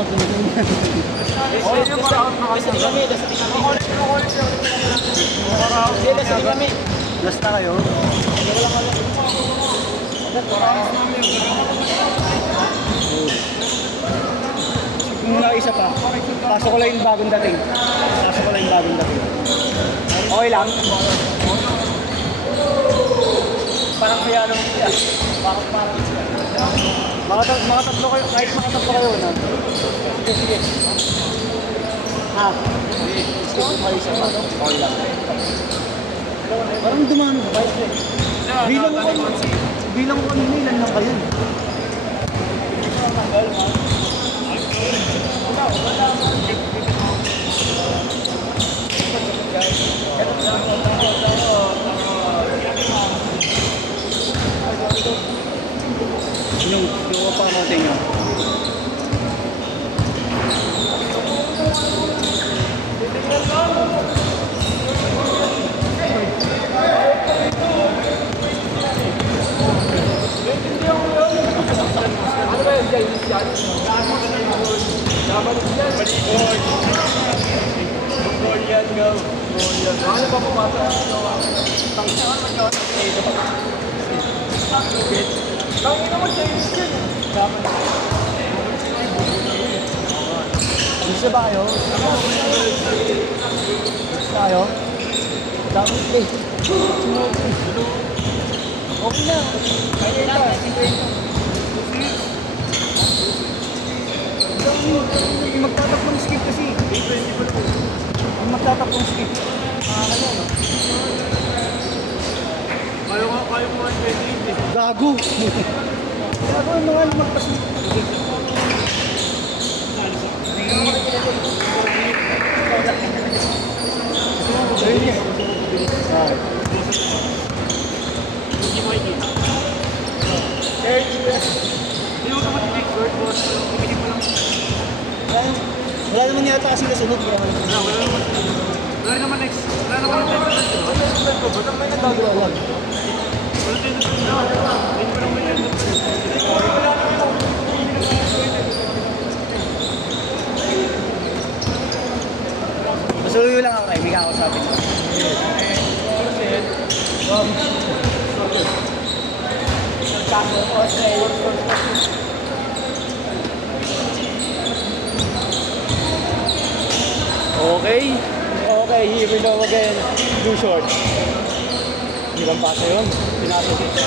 Oo, tinitingnan. Last na kayo? Kung muna isa pa, pasok ko lang yung bagong dating. Okay lang? Parang kaya naman siya. Parang siya. Mga tatlo kayo, kahit mga tatlo kayo na. Sige. Ha? Gusto ko kayo isa pa. Okay lang. Parang dumano ba? Bilang ko kanina, ilan lang kayo? Yung pa natin yun. Bisa ba kayo? Dami eh. Okay na. Kaya na. Magtatatlong skip kasi. Magtatatlong skip. Kaya mo 128 eh. Gago. Gago yung mga magpaskip. Wala naman yata kasi kasunod. Wala naman next. Wala naman next. Ba't ang may nagagawa? Masuloy lang ako kayo, may kakausapin ko. Okay, here we go again. Do short. Hindi bang pasa yun? Pinasa dito.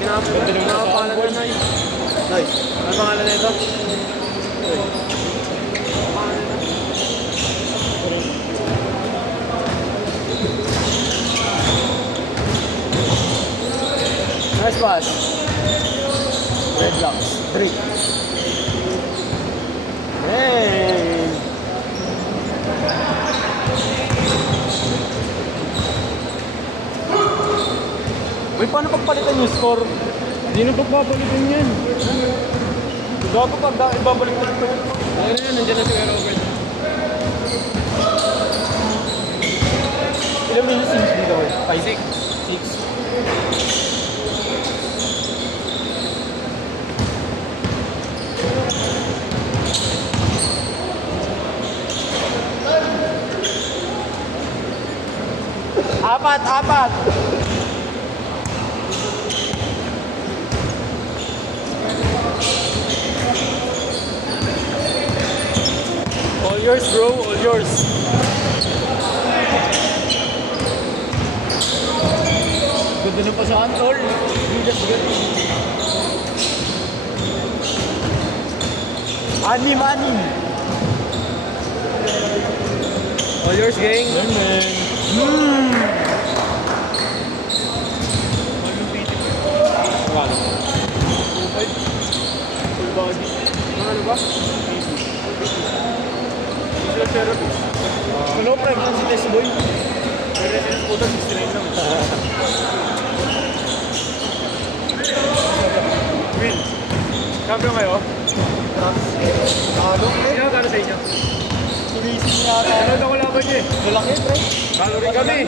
Ganda nung nasa onboard. Nice. Ano pangalan na ito? Nice pass. Red blocks. 3. Hey! Uy, paano pagpalitan yung score? Hindi na pagpapalitan yan. Gago pag ibabalik ko ito. Ayun na, nandiyan na si Robert. Ilang minutes yung speed away? 6. Apat. All yours, bro. All yours. Ganda ng pasahan, tol. Just good. Anim. All yours, gang. Man. Full body. Ano ba? Therapist. Ano pregnancy test boy? Residence po 69 lang. Win. Champion kayo? Ano? Gano'n sa inyo? Tulisin niya ata. Ano ako laban niya eh? Malaki, pre. Calorie kami.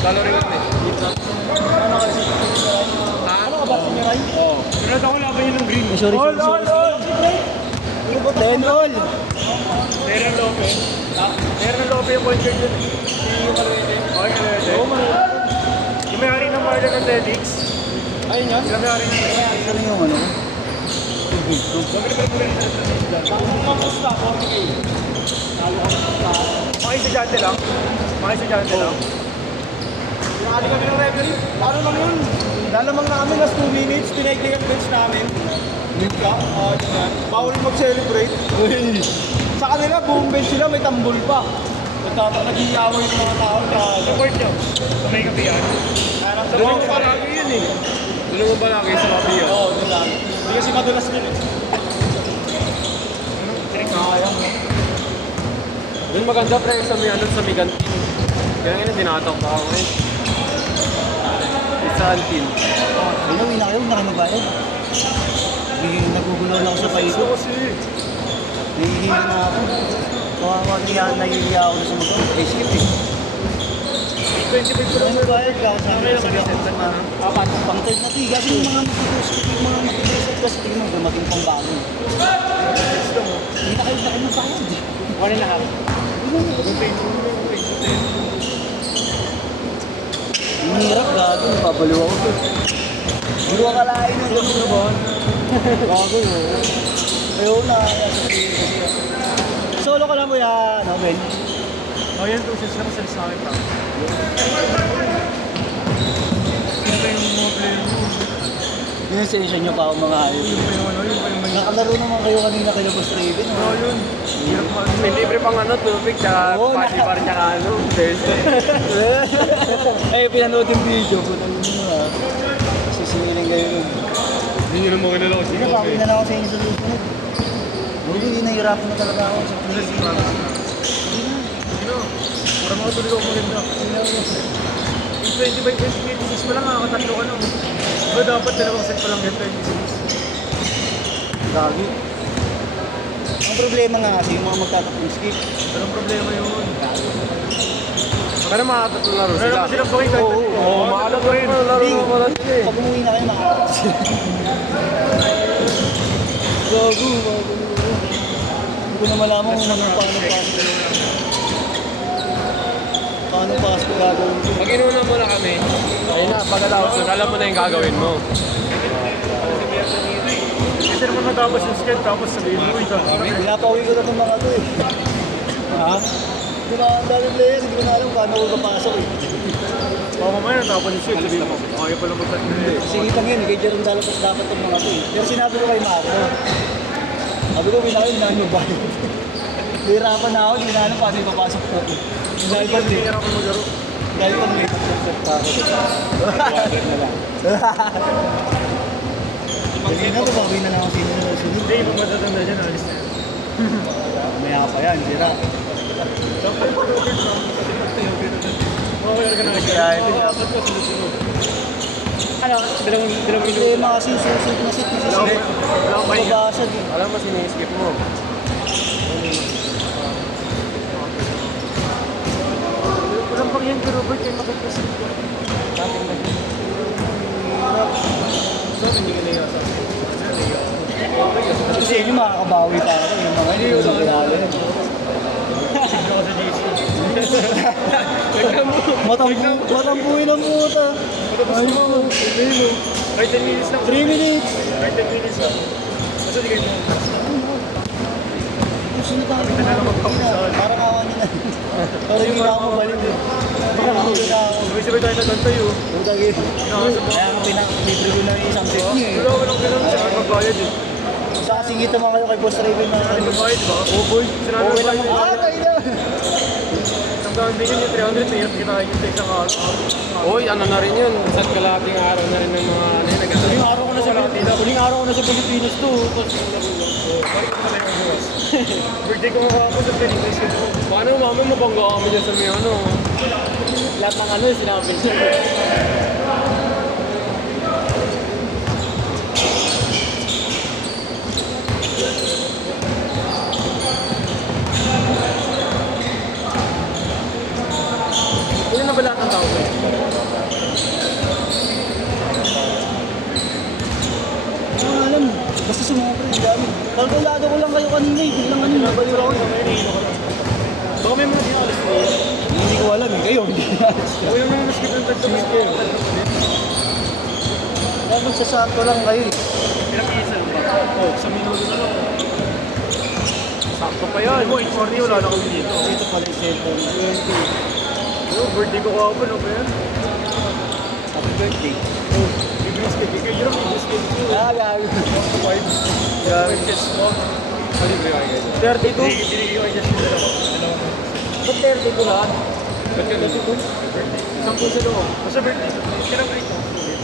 Ano kasi? Ano ka ba si Mirai? Oo. Sunod ako laban niya ng green. Sorry. 10 all. Darren Lopez. Darren Lopez yung point guard yun. Si Marwede. Okay, Marwede. Oo, Marwede. Yung may-ari ng Marlon Athletics. Ayun yan. Yung may-ari ng Isa rin yung ano. Kamusta? 40K. Makisidyante lang. Makisidyante lang. Nakali kami ng referee. Paano lang yun? Lalamang namin last 2 minutes. Pinag-clear bench namin. Minka? Yan. Bawal mag-celebrate. Sa kanila, buong bench sila may tambol pa. Nag-iaway yung mga tao. Support nyo. Sa may kapiyan. Doon mo palagi yun eh. Doon mo palagi sa kapiyan. Oo, doon lang. Hindi kasi madulas yun eh. Kaya. Doon maganda pre sa may sa may gantin. Kaya ngayon dinatok pa ako eh. Sa antin. Ano, uwi na kayo? Huwag na kayo magbayad. Nagugulaw lang ako sa paiko. Nahihiya na ako. Kawawa niya, nahihiya ako na sa mag skip eh. 25 ko lang. Ano bayad ka? Sabi ko na pang third na tiga. Kasi yung mga mag-reset kasi tingin mo, dumating pang bago. Hindi na kayo magbayad. 1.5. Ang hirap gago, napabaliw ako to. Hindi ko akalain yung gano'n na ba? Gago yun. Ayaw na, solo ka lang mo yan, no, Ben? Oh, yan 2 sets lang sa akin pa. Ano ba yung mga player mo? Yung session nyo pa ako mga hayop. Yung ba yung ano? Yung ba yung may... Nakalaro naman kayo kanina kayo Boss Raven. Oo, yun. Hirap mo. May libre pang ano, tubig, tsaka Oo, party bar, tsaka ano, Thursday. Ay, pinanood yung video ko. Nang yun ha. Sisingilin kayo nun. Hindi nyo naman kilala ko Hindi na, pauwi na lang ako sa inyo sa susunod. Hindi, nahihirapan na talaga ako sa place. Hindi na. Parang mga tulog ako maganda. Yung 25 mo lang, makakatatlo ka lang. Ba dapat dalawang set pa lang yan, 26. Gagi. Ang problema nga kasi yung mga magtatakong skip. Anong problema yun? Pero makatatlo laro sila. Pero naman silang pakita. Oo, makatatlo rin. Laro naman lang sila eh. Pag umuwi na kayo, makakatakot sila. Gago, hindi ko na malaman kung paano pasok gagawin ko. Pag inuna mo na kami, ayun na, pagkatapos nun, alam mo na yung gagawin mo. Kasi naman natapos yung skate, tapos sabihin mo, Pinapauwi ko na itong mga to eh. Ha? Hindi na ang dami player, hindi ko na alam paano ko kapasok eh. baka mamaya natapos yung skate, sabihin mo, ayaw pala magtatlo eh. Singitan yun, kay Jerome dapat itong mga to eh. Pero sinabi ko kay Marco, sabi ko, pinakain na yung bayo. Hirapan na ako, hindi na alam paano yung papasok ko. Dahil pang late. Hirap mo maglaro. Dahil pang late. Water na lang. Hindi na, babawi na lang ako sino na sunod. Hindi, pag matatanda dyan, alis na yan. Maya pa yan, sira. Okay, organize. Kaya ito niya. Ano? Dalawang Problema kasi yung susunod na sit. Mababasag eh. Alam mo, siniskip mo. Walang pang yan, pero Robert, kayo makipasip ko. Tapos na. So, hindi ka naiasa. Kasi yun yung makakabawi para ko. Yung mga hindi yung lalo. Siglo ko sa JC. Matampuin ang puta. Ay mo. Right 10 minutes lang. 3 minutes. Right 10 minutes lang. Basta di kayo mo. Gusto na tayo na. Parang awan nyo na. Parang hindi na ako mabalik eh. Parang hindi na ako. Sabay-sabay tayo nagantay oh. Putang ina. Kaya ako pinaka-libre ko lang yung isang set niya eh. Wala ko lang kailangan siya magbayad eh. Sa kasingit naman kayo kay Boss Raven na Ano magbayad ba? oh boy. Sinabi Okay lang. magbayad. Tayo na. Hanggang din yun yung 300 na yun. Kinahin yun sa isang araw. Oy, ano na rin yun. Isa't kalahating araw na rin ng mga ano yun. Huling araw ko na sa Pilipinas. Huling araw ko na sa Pilipinas to. Birthday ko nga ako sa Pilipinas. Paano mama mabangga kami dyan sa may ano? Lahat ng ano sinabi siya. Uli na ba lahat ng tao ko? Ano alam, basta sumama ko yung gamit. Kalkulado ko lang kayo kanina eh. Biglang ano, nabaliw ako. Baka may mga dinalas na yun. Hindi ko alam eh. Kayo, hindi Ako yung mga maskip ng tagtamas kayo. Kaya magsasakto lang kayo eh. Pinag-iisa lang ba? Oo, sa minuto na lang. Sakto pa yan. Mo, 840 wala na kami dito. Ito pala yung cellphone. 20. Yo, birthday ko kahapon, ano ba yan? Happy birthday. Biblis ka, di kayo lang, biblis ka. Gago. Yan. Ano ba yung 32? Binigay ko kay Justin dalawa. Ba't 32 lahat? Ba't ka dito? Isang puso daw. Basta birthday. Kaya lang ito.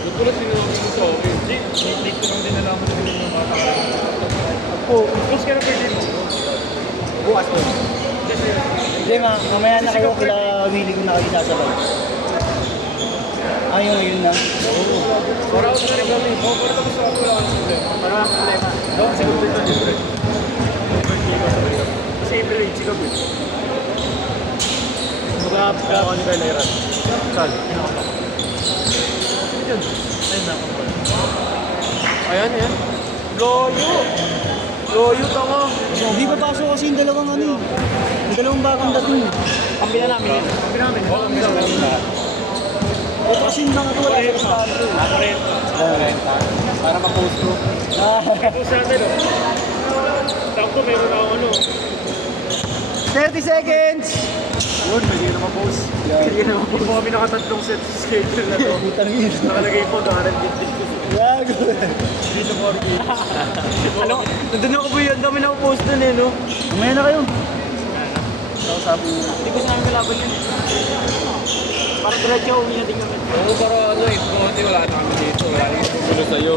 Doon ko lang sinunod ko sa office. Hindi, late ko lang din nalaman na yung mga bata. Oo. Close ka na birthday mo. Bukas ko. Hindi ma, mamaya na kayo kila Willie ko na kayo sasabay. Ayaw ngayon na. Para ako na rin kami. Oo, para tapos ako wala akong problema. Para ang problema. Daw kasi kung birthday na different. Birthday ko sabay ka. Kasi April 8, Chicago. Magkakapit ako ni Bella Iran. Saan? Pinakapak. Ayun. Ayun na ako. Ayan, yan. Loyo! Loyo, tama. Hindi pa pasok kasi yung dalawang ano eh. Yung dalawang bagong dating. Kampi na namin yun. Sabi namin. Oo, kami namin. Ito kasi yung mga to wala sa listahan ko eh. Ako rin. Renta. Para ma-post ko. Tapos sa atin, oh. Sakto, meron ako ano. 30 seconds! Yun, pwede na ma-post. Pwede na ma-post. Hindi po kami nakatatlong set schedule na to. Putang ina. Nakalagay po, nakarented ko. Gago. Dito po kami. Ano? Nandun ako po yun. Dami na post dun eh, no? Mamaya na kayo. Sabi mo. Hindi ko sinabi kalaban yun. Para diretso, umiya din kami. Oo, para ano eh. Kung hindi wala na kami dito. Wala na kami gulo sa'yo.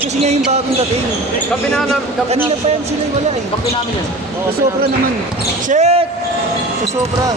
Kasi nga yung bagong dating. Kampi na namin. Kanina pa yan sila wala eh. Kampi namin yan. Sa sobra naman. Shit! Sa sobra.